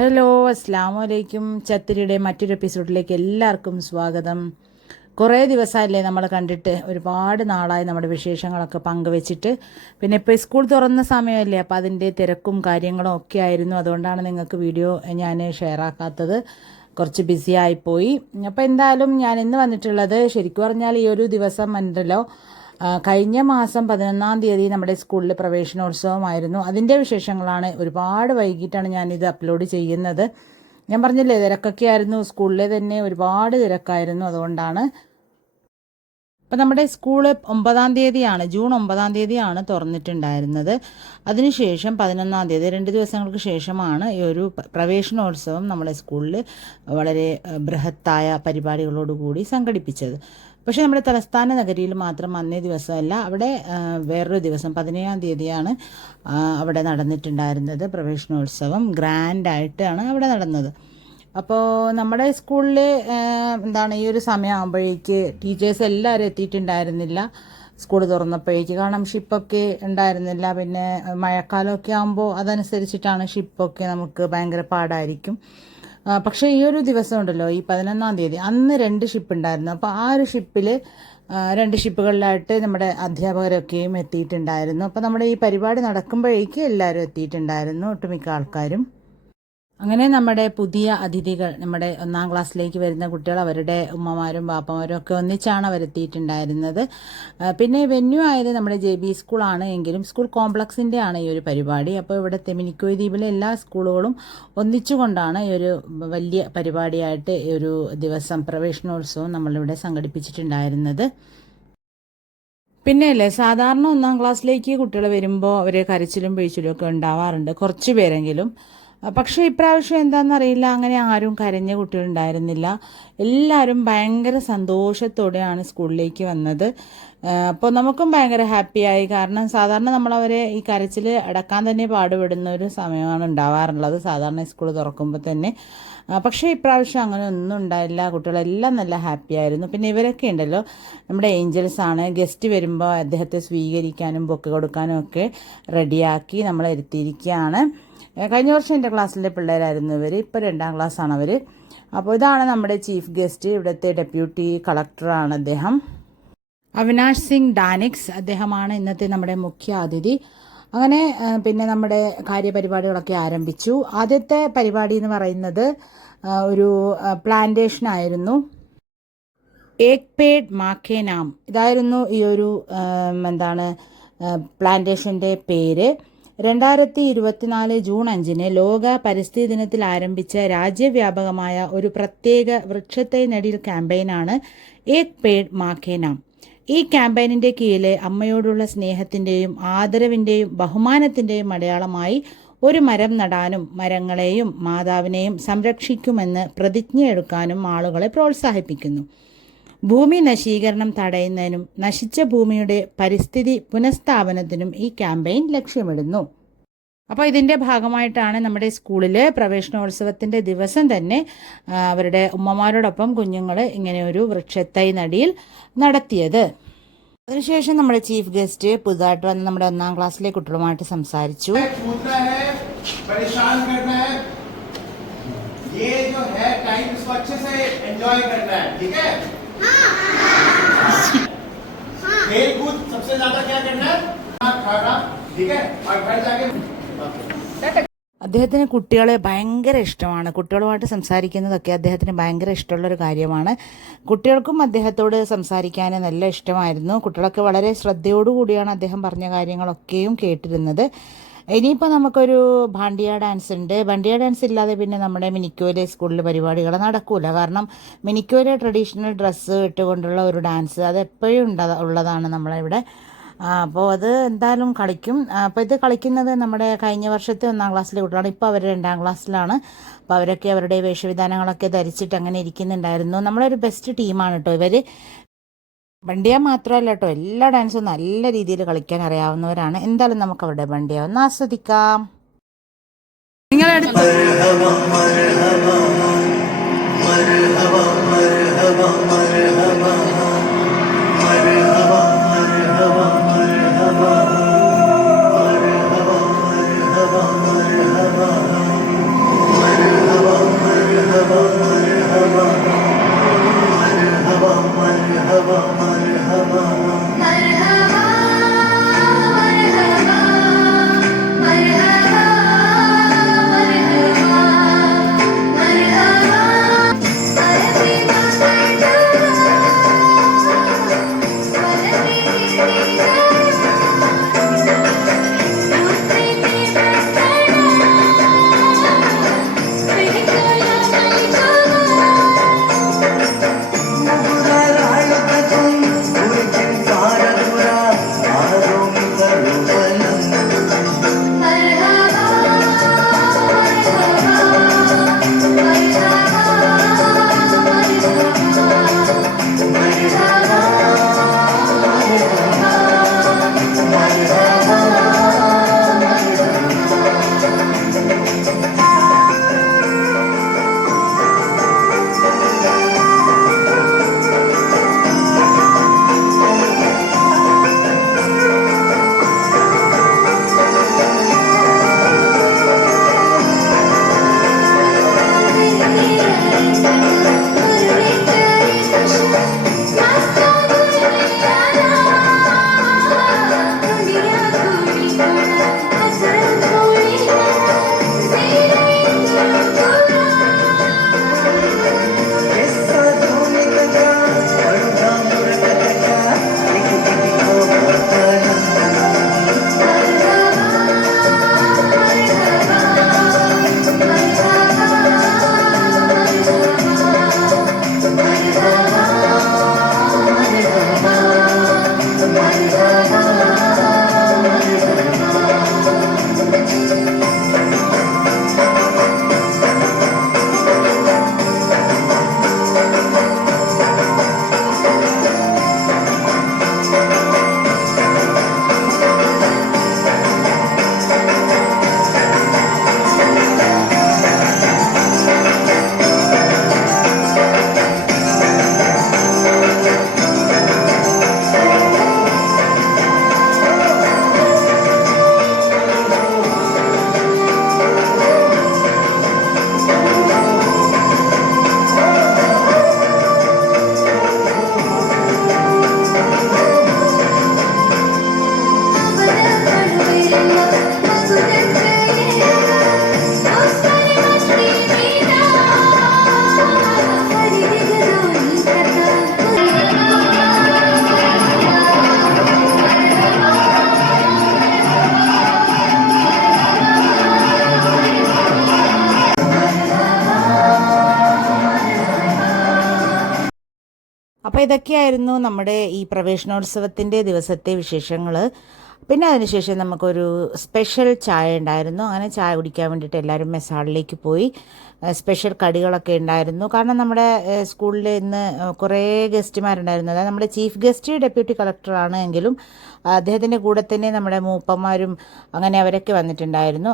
Hello, അസ്സലാമു അലൈക്കും. ചത്തിരിയുടെ മറ്റൊരു എപ്പിസോഡിലേക്ക് എല്ലാവർക്കും സ്വാഗതം. കുറേ ദിവസമല്ലേ നമ്മൾ കണ്ടിട്ട്, ഒരുപാട് നാളായി നമ്മുടെ വിശേഷങ്ങളൊക്കെ പങ്കുവെച്ചിട്ട്. പിന്നെ ഇപ്പോൾ സ്കൂൾ തുറന്ന സമയമല്ലേ, അപ്പോൾ അതിൻ്റെ തിരക്കും കാര്യങ്ങളും ഒക്കെ ആയിരുന്നു. അതുകൊണ്ടാണ് നിങ്ങൾക്ക് വീഡിയോ ഞാൻ ഷെയർ ആക്കാത്തത്. കുറച്ച് ബിസി ആയിപ്പോയി. അപ്പോൾ എന്തായാലും ഞാൻ ഇന്ന് വന്നിട്ടുള്ളത്, ശരിക്കും പറഞ്ഞാൽ ഈ ഒരു ദിവസം ഉണ്ടല്ലോ, കഴിഞ്ഞ മാസം 11-ാം തീയതി നമ്മുടെ സ്കൂളിൽ പ്രവേശനോത്സവമായിരുന്നു. അതിൻ്റെ വിശേഷങ്ങളാണ്. ഒരുപാട് വൈകിട്ടാണ് ഞാനിത് അപ്ലോഡ് ചെയ്യുന്നത്. ഞാൻ പറഞ്ഞില്ലേ, തിരക്കൊക്കെ ആയിരുന്നു. സ്കൂളിലെ തന്നെ ഒരുപാട് തിരക്കായിരുന്നു. അതുകൊണ്ടാണ്. അപ്പം നമ്മുടെ സ്കൂള് 9-ാം തീയതിയാണ്, ജൂൺ 9-ാം തീയതിയാണ് തുറന്നിട്ടുണ്ടായിരുന്നത്. അതിനുശേഷം 11-ാം തീയതി, 2 ദിവസങ്ങൾക്ക് ശേഷമാണ് ഈ ഒരു പ്രവേശനോത്സവം നമ്മുടെ സ്കൂളിൽ വളരെ ബൃഹത്തായ പരിപാടികളോടുകൂടി സംഘടിപ്പിച്ചത്. പക്ഷേ നമ്മുടെ തലസ്ഥാന നഗരിയിൽ മാത്രം അന്നേ ദിവസമല്ല, അവിടെ വേറൊരു ദിവസം 17-ാം തീയതിയാണ് അവിടെ നടന്നിട്ടുണ്ടായിരുന്നത്. പ്രവേശനോത്സവം ഗ്രാൻഡായിട്ടാണ് അവിടെ നടന്നത്. അപ്പോൾ നമ്മുടെ സ്കൂളിൽ ഈ ഒരു സമയമാകുമ്പോഴേക്ക് ടീച്ചേഴ്സ് എല്ലാവരും എത്തിയിട്ടുണ്ടായിരുന്നില്ല സ്കൂൾ തുറന്നപ്പോഴേക്ക്. കാരണം ഷിപ്പൊക്കെ ഉണ്ടായിരുന്നില്ല. പിന്നെ മഴക്കാലമൊക്കെ ആകുമ്പോൾ അതനുസരിച്ചിട്ടാണ് ഷിപ്പൊക്കെ നമുക്ക് ഭയങ്കര പാടായിരിക്കും. പക്ഷേ ഈ ഒരു ദിവസം ഉണ്ടല്ലോ, ഈ 11-ാം തീയതി, അന്ന് 2 ഷിപ്പ് ഉണ്ടായിരുന്നു. അപ്പോൾ ആ ഒരു ഷിപ്പിൽ 2 ഷിപ്പുകളിലായിട്ട് നമ്മുടെ അധ്യാപകരൊക്കെയും എത്തിയിട്ടുണ്ടായിരുന്നു. അപ്പോൾ നമ്മുടെ ഈ പരിപാടി നടക്കുമ്പോഴേക്ക് എല്ലാവരും എത്തിയിട്ടുണ്ടായിരുന്നു, ഒട്ടുമിക്ക ആൾക്കാരും. അങ്ങനെ നമ്മുടെ പുതിയ അതിഥികൾ, നമ്മുടെ 1-ാം ക്ലാസ്സിലേക്ക് വരുന്ന കുട്ടികൾ, അവരുടെ ഉമ്മമാരും പാപ്പമാരും ഒക്കെ ഒന്നിച്ചാണ് അവരെത്തിയിട്ടുണ്ടായിരുന്നത്. പിന്നെ വെന്യൂ ആയത് നമ്മുടെ JB സ്കൂളാണ്. എങ്കിലും സ്കൂൾ കോംപ്ലക്സിൻ്റെ ആണ് ഈ ഒരു പരിപാടി. അപ്പോൾ ഇവിടുത്തെ മിനിക്കോയ് ദ്വീപിലെ എല്ലാ സ്കൂളുകളും ഒന്നിച്ചുകൊണ്ടാണ് ഈ ഒരു വലിയ പരിപാടിയായിട്ട് ഈ ഒരു ദിവസം പ്രവേശനോത്സവം നമ്മളിവിടെ സംഘടിപ്പിച്ചിട്ടുണ്ടായിരുന്നത്. പിന്നെ അല്ലേ, സാധാരണ 1-ാം ക്ലാസ്സിലേക്ക് കുട്ടികൾ വരുമ്പോൾ അവർ കരച്ചിലും പിഴിച്ചിലും ഒക്കെ ഉണ്ടാവാറുണ്ട്, കുറച്ച് പേരെങ്കിലും. പക്ഷേ ഇപ്രാവശ്യം എന്താണെന്നറിയില്ല, അങ്ങനെ ആരും കരഞ്ഞ കുട്ടികളുണ്ടായിരുന്നില്ല. എല്ലാവരും ഭയങ്കര സന്തോഷത്തോടെയാണ് സ്കൂളിലേക്ക് വന്നത്. അപ്പോൾ നമുക്കും ഭയങ്കര ഹാപ്പിയായി. കാരണം സാധാരണ നമ്മളവരെ ഈ കരച്ചിൽ അടക്കാൻ തന്നെ പാടുപെടുന്ന ഒരു സമയമാണ് ഉണ്ടാവാറുള്ളത്, സാധാരണ സ്കൂൾ തുറക്കുമ്പോൾ തന്നെ. പക്ഷേ ഇപ്രാവശ്യം അങ്ങനെ ഒന്നും ഉണ്ടായില്ല. കുട്ടികളെല്ലാം നല്ല ഹാപ്പിയായിരുന്നു. പിന്നെ ഇവരൊക്കെ ഉണ്ടല്ലോ, നമ്മുടെ ഏഞ്ചൽസ് ആണ്. ഗസ്റ്റ് വരുമ്പോൾ അദ്ദേഹത്തെ സ്വീകരിക്കാനും ബൊക്കെ കൊടുക്കാനും ഒക്കെ റെഡിയാക്കി നമ്മളെ ഇരുത്തിയിരിക്കുകയാണ്. കഴിഞ്ഞ വർഷം എൻ്റെ ക്ലാസ്സിലെ പിള്ളേരായിരുന്നു ഇവർ. ഇപ്പോൾ 2-ാം ക്ലാസ്സാണ് അവർ. അപ്പോൾ ഇതാണ് നമ്മുടെ ചീഫ് ഗസ്റ്റ്, ഇവിടുത്തെ ഡെപ്യൂട്ടി കളക്ടറാണ് അദ്ദേഹം, അവിനാഷ് സിംഗ് ഡാനിക്സ്. അദ്ദേഹമാണ് ഇന്നത്തെ നമ്മുടെ മുഖ്യ അതിഥി. അങ്ങനെ പിന്നെ നമ്മുടെ കാര്യപരിപാടികളൊക്കെ ആരംഭിച്ചു. ആദ്യത്തെ പരിപാടി എന്ന് പറയുന്നത് ഒരു പ്ലാന്റേഷനായിരുന്നു. ഏക് പേഡ് മാക്കേ നാം, ഇതായിരുന്നു ഈ ഒരു പ്ലാന്റേഷൻ്റെ പേര്. 2024 ജൂൺ 5-ന് ലോക പരിസ്ഥിതി ദിനത്തിൽ ആരംഭിച്ച രാജ്യവ്യാപകമായ ഒരു പ്രത്യേക വൃക്ഷത്തൈ നടീൽ ക്യാമ്പയിനാണ് ഏക് പേഡ് മാക്കേ നാം. ഈ ക്യാമ്പയിനിൻ്റെ കീഴിൽ അമ്മയോടുള്ള സ്നേഹത്തിൻ്റെയും ആദരവിൻ്റെയും ബഹുമാനത്തിൻ്റെയും അടയാളമായി ഒരു മരം നടാനും മരങ്ങളെയും മാതാവിനെയും സംരക്ഷിക്കുമെന്ന് പ്രതിജ്ഞയെടുക്കാനും ആളുകളെ പ്രോത്സാഹിപ്പിക്കുന്നു. ഭൂമി നശീകരണം തടയുന്നതിനും നശിച്ച ഭൂമിയുടെ പരിസ്ഥിതി പുനഃസ്ഥാപനത്തിനും ഈ ക്യാമ്പയിൻ ലക്ഷ്യമിടുന്നു. അപ്പോൾ ഇതിൻ്റെ ഭാഗമായിട്ടാണ് നമ്മുടെ സ്കൂളിൽ പ്രവേശനോത്സവത്തിൻ്റെ ദിവസം തന്നെ അവരുടെ ഉമ്മമാരോടൊപ്പം കുഞ്ഞുങ്ങൾ ഇങ്ങനെ ഒരു വൃക്ഷത്തൈ നടീൽ നടത്തിയത്. അതിനുശേഷം നമ്മുടെ ചീഫ് ഗസ്റ്റ് പുതുതായിട്ട് വന്ന് നമ്മുടെ 1-ാം ക്ലാസ്സിലെ കുട്ടികളുമായിട്ട് സംസാരിച്ചു. सबसे ज्यादा क्या करना है, खाना, ठीक है, और घर जाके അദ്ദേഹത്തിന് കുട്ടികളെ ഭയങ്കര ഇഷ്ടമാണ്. കുട്ടികളുമായിട്ട് സംസാരിക്കുന്നതൊക്കെ അദ്ദേഹത്തിന് ഭയങ്കര ഇഷ്ടമുള്ളൊരു കാര്യമാണ്. കുട്ടികൾക്കും അദ്ദേഹത്തോട് സംസാരിക്കാൻ നല്ല ഇഷ്ടമായിരുന്നു. കുട്ടികളൊക്കെ വളരെ ശ്രദ്ധയോടുകൂടിയാണ് അദ്ദേഹം പറഞ്ഞ കാര്യങ്ങളൊക്കെയും കേട്ടിരുന്നത്. ഇനിയിപ്പോൾ നമുക്കൊരു ഭാണ്ടിയ ഡാൻസ് ഉണ്ട്. ഭാണ്ടിയ ഡാൻസ് ഇല്ലാതെ പിന്നെ നമ്മുടെ മിനിക്കോയിലെ സ്കൂളിൽ പരിപാടികൾ നടക്കൂല. കാരണം മിനിക്കോയിലെ ട്രഡീഷണൽ ഡ്രസ്സ് ഇട്ടുകൊണ്ടുള്ള ഒരു ഡാൻസ് അത് എപ്പോഴും ഉള്ളതാണ് നമ്മളിവിടെ. അപ്പോൾ അത് എന്തായാലും കളിക്കും. അപ്പോൾ ഇത് കളിക്കുന്നത് നമ്മുടെ കഴിഞ്ഞ വർഷത്തെ 1-ാം ക്ലാസ്സിലെ കുട്ടികളാണ്. ഇപ്പോൾ അവർ 2-ാം ക്ലാസ്സിലാണ്. അപ്പോൾ അവരൊക്കെ അവരുടെ വേഷവിധാനങ്ങളൊക്കെ ധരിച്ചിട്ട് അങ്ങനെ ഇരിക്കുന്നുണ്ടായിരുന്നു. നമ്മളൊരു ബെസ്റ്റ് ടീമാണ് കേട്ടോ ഇവർ. ബണ്ടിയ മാത്രമല്ല കേട്ടോ, എല്ലാ ഡാൻസും നല്ല രീതിയിൽ കളിക്കാൻ അറിയാവുന്നവരാണ്. എന്തായാലും നമുക്ക് അവരുടെ ബണ്ടിയ ഒന്ന് ആസ്വദിക്കാം. അപ്പോൾ ഇതൊക്കെയായിരുന്നു നമ്മുടെ ഈ പ്രവേശനോത്സവത്തിൻ്റെ ദിവസത്തെ വിശേഷങ്ങൾ. പിന്നെ അതിനുശേഷം നമുക്കൊരു സ്പെഷ്യൽ ചായ ഉണ്ടായിരുന്നു. അങ്ങനെ ചായ കുടിക്കാൻ വേണ്ടിയിട്ട് എല്ലാവരും മെസ് ഹാളിലേക്ക് പോയി. സ്പെഷ്യൽ കടികളൊക്കെ ഉണ്ടായിരുന്നു. കാരണം നമ്മുടെ സ്കൂളിൽ ഇന്ന് കുറേ ഗസ്റ്റുമാരുണ്ടായിരുന്നു. അതായത് നമ്മുടെ ചീഫ് ഗസ്റ്റ് ഡെപ്യൂട്ടി കളക്ടറാണ് എങ്കിലും അദ്ദേഹത്തിൻ്റെ കൂടെ തന്നെ നമ്മുടെ മൂപ്പന്മാരും അങ്ങനെ അവരൊക്കെ വന്നിട്ടുണ്ടായിരുന്നു.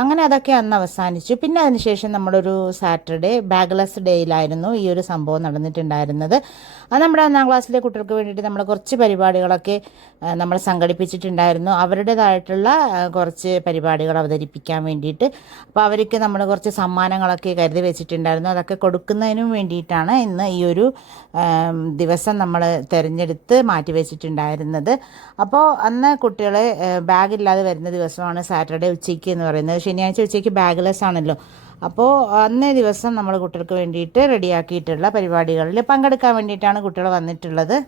അങ്ങനെ അതൊക്കെ അന്ന് അവസാനിച്ചു. പിന്നെ അതിനുശേഷം നമ്മളൊരു സാറ്റർഡേ ബാഗ്ലെസ് ഡേയിലായിരുന്നു ഈ ഒരു സംഭവം നടന്നിട്ടുണ്ടായിരുന്നത്. അത് നമ്മുടെ 1ാം ക്ലാസ്സിലെ കുട്ടികൾക്ക് വേണ്ടിയിട്ട് നമ്മൾ കുറച്ച് പരിപാടികളൊക്കെ നമ്മൾ സംഘടിപ്പിച്ചിട്ടുണ്ടായിരുന്നു. അവരുടേതായിട്ടുള്ള കുറച്ച് പരിപാടികൾ അവതരിപ്പിക്കാൻ വേണ്ടിയിട്ട്. അപ്പോൾ അവർക്ക് നമ്മൾ കുറച്ച് സമ്മാനങ്ങളൊക്കെ കരുതി വെച്ചിട്ടുണ്ടായിരുന്നു. അതൊക്കെ കൊടുക്കുന്നതിനും വേണ്ടിയിട്ടാണ് ഇന്ന് ഈ ഒരു ദിവസം നമ്മൾ തിരഞ്ഞെടുത്ത് മാറ്റി വെച്ചിട്ടുണ്ടായിരുന്നത്. അപ്പോൾ അന്ന് കുട്ടികളെ ബാഗില്ലാതെ വരുന്ന ദിവസമാണ് സാറ്റർഡേ ഉച്ചയ്ക്ക് എന്ന് പറയുന്നത്. ശനിയാഴ്ച ഉച്ചയ്ക്ക് ബാഗ്ലെസ് ആണല്ലോ. അപ്പോൾ അന്നേ ദിവസം നമ്മൾ കുട്ടികൾക്ക് വേണ്ടിയിട്ട് റെഡിയാക്കിയിട്ടുള്ള പരിപാടികളിൽ പങ്കെടുക്കാൻ വേണ്ടിയിട്ടാണ് കുട്ടികൾ വന്നിട്ടുള്ളത്.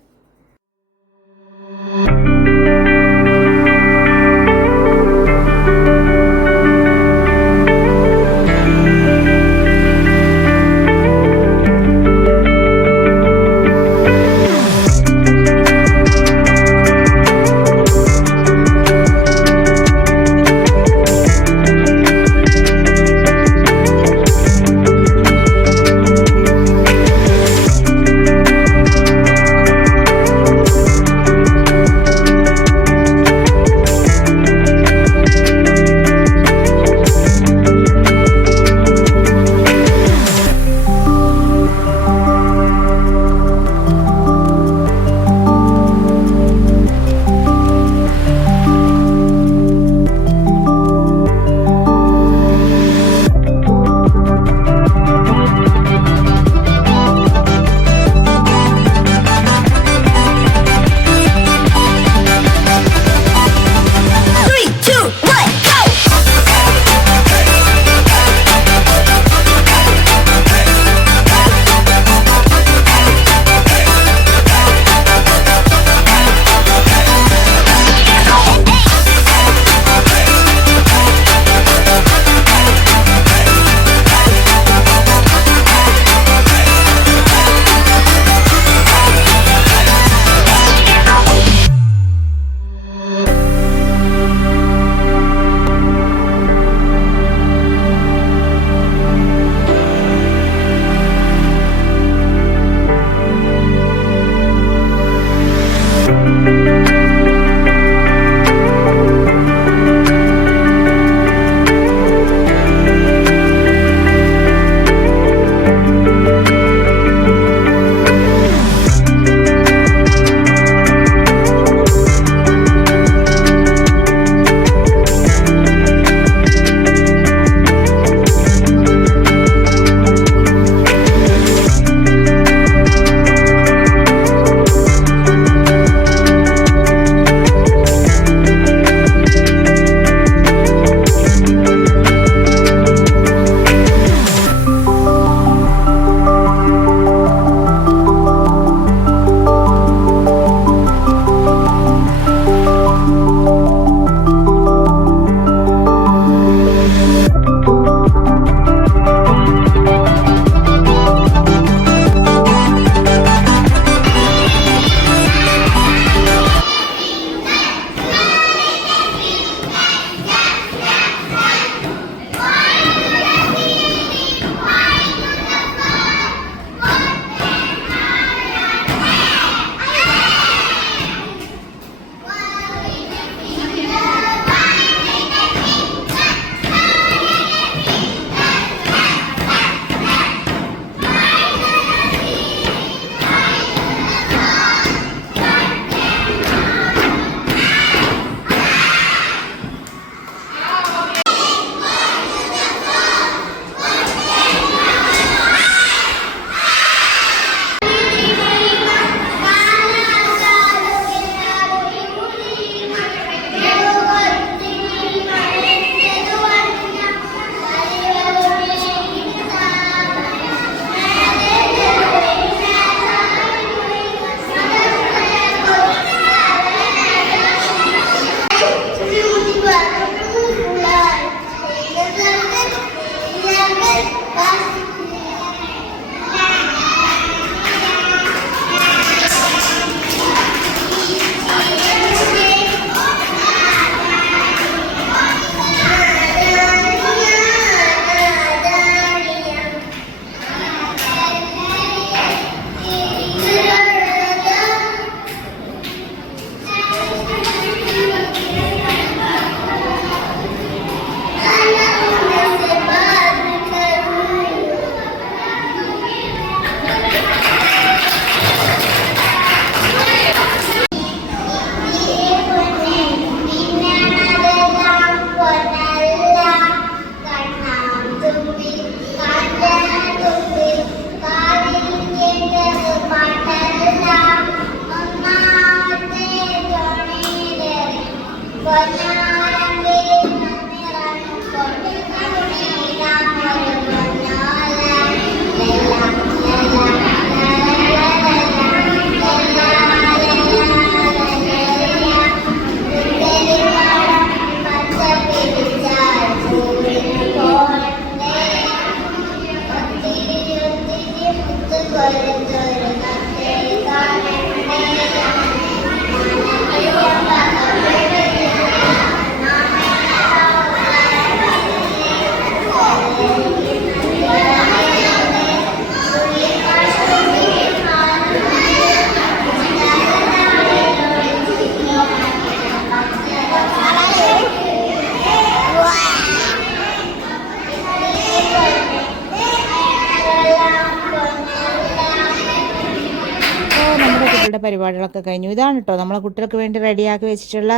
പരിപാടികളൊക്കെ കഴിഞ്ഞു. ഇതാണ് കേട്ടോ നമ്മളെ കുട്ടികൾക്ക് വേണ്ടി റെഡിയാക്കി വെച്ചിട്ടുള്ള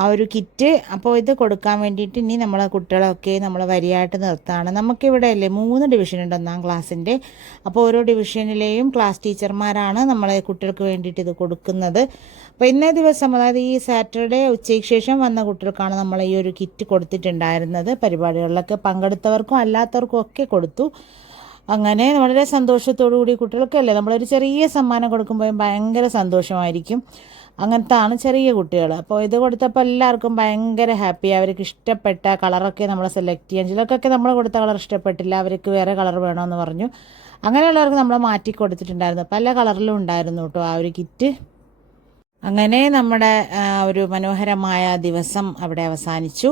ആ ഒരു കിറ്റ്. അപ്പോൾ ഇത് കൊടുക്കാൻ വേണ്ടിയിട്ട് ഇനി നമ്മളെ കുട്ടികളൊക്കെ നമ്മൾ വരിയായിട്ട് നിർത്താണ്. നമുക്കിവിടെ അല്ലേ 3 ഡിവിഷൻ ഉണ്ട് 1ാം ക്ലാസ്സിൻ്റെ. അപ്പോൾ ഓരോ ഡിവിഷനിലെയും ക്ലാസ് ടീച്ചർമാരാണ് നമ്മളെ കുട്ടികൾക്ക് വേണ്ടിയിട്ട് ഇത് കൊടുക്കുന്നത്. അപ്പോൾ ഇന്നേ ദിവസം, അതായത് ഈ സാറ്റർഡേ ഉച്ചയ്ക്ക് ശേഷം വന്ന കുട്ടികൾക്കാണ് നമ്മൾ ഈ ഒരു കിറ്റ് കൊടുത്തിട്ടുണ്ടായിരുന്നത്. പരിപാടികളിലൊക്കെ പങ്കെടുത്തവർക്കും അല്ലാത്തവർക്കും ഒക്കെ കൊടുത്തു. അങ്ങനെ വളരെ സന്തോഷത്തോടു കൂടി കുട്ടികൾക്കല്ലേ നമ്മളൊരു ചെറിയ സമ്മാനം കൊടുക്കുമ്പോൾ ഭയങ്കര സന്തോഷമായിരിക്കും. അങ്ങനത്താണ് ചെറിയ കുട്ടികൾ. അപ്പോൾ ഇത് കൊടുത്തപ്പോൾ എല്ലാവർക്കും ഭയങ്കര ഹാപ്പി. അവർക്ക് ഇഷ്ടപ്പെട്ട കളറൊക്കെ നമ്മൾ സെലക്ട് ചെയ്യാൻ, ചിലർക്കൊക്കെ നമ്മൾ കൊടുത്ത കളർ ഇഷ്ടപ്പെട്ടില്ല, അവർക്ക് വേറെ കളർ വേണമെന്ന് പറഞ്ഞു. അങ്ങനെയുള്ളവർക്ക് നമ്മൾ മാറ്റി കൊടുത്തിട്ടുണ്ടായിരുന്നു. പല കളറിലും ഉണ്ടായിരുന്നു കേട്ടോ ആ ഒരു കിറ്റ്. അങ്ങനെ നമ്മുടെ ഒരു മനോഹരമായ ദിവസം അവിടെ അവസാനിച്ചു.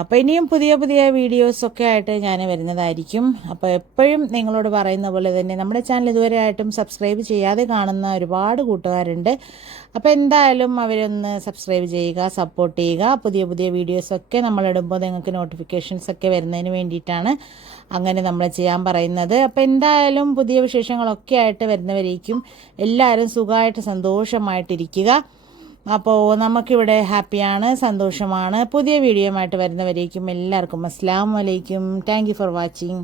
അപ്പോൾ ഇനിയും പുതിയ പുതിയ വീഡിയോസൊക്കെ ആയിട്ട് ഞാൻ വരുന്നതായിരിക്കും. അപ്പോൾ എപ്പോഴും നിങ്ങളോട് പറയുന്ന പോലെ തന്നെ നമ്മുടെ ചാനൽ ഇതുവരെ ആയിട്ടും സബ്സ്ക്രൈബ് ചെയ്യാതെ കാണുന്ന ഒരുപാട് കൂട്ടുകാരുണ്ട്. അപ്പോൾ എന്തായാലും അവരൊന്ന് സബ്സ്ക്രൈബ് ചെയ്യുക, സപ്പോർട്ട് ചെയ്യുക. പുതിയ പുതിയ വീഡിയോസൊക്കെ നമ്മളിടുമ്പോൾ നിങ്ങൾക്ക് നോട്ടിഫിക്കേഷൻസ് ഒക്കെ വരുന്നതിന് വേണ്ടിയിട്ടാണ് അങ്ങനെ നമ്മൾ ചെയ്യാൻ പറയുന്നത്. അപ്പോൾ എന്തായാലും പുതിയ വിശേഷങ്ങളൊക്കെ ആയിട്ട് വരുന്നവരേക്കും എല്ലാവരും സുഖമായിട്ട് സന്തോഷമായിട്ടിരിക്കുക. അപ്പോൾ നമുക്കിവിടെ ഹാപ്പിയാണ്, സന്തോഷമാണ്. പുതിയ വീഡിയോയുമായിട്ട് വരുന്നവരേക്കും എല്ലാവർക്കും അസ്സലാമു അലൈക്കും. Thank you for watching.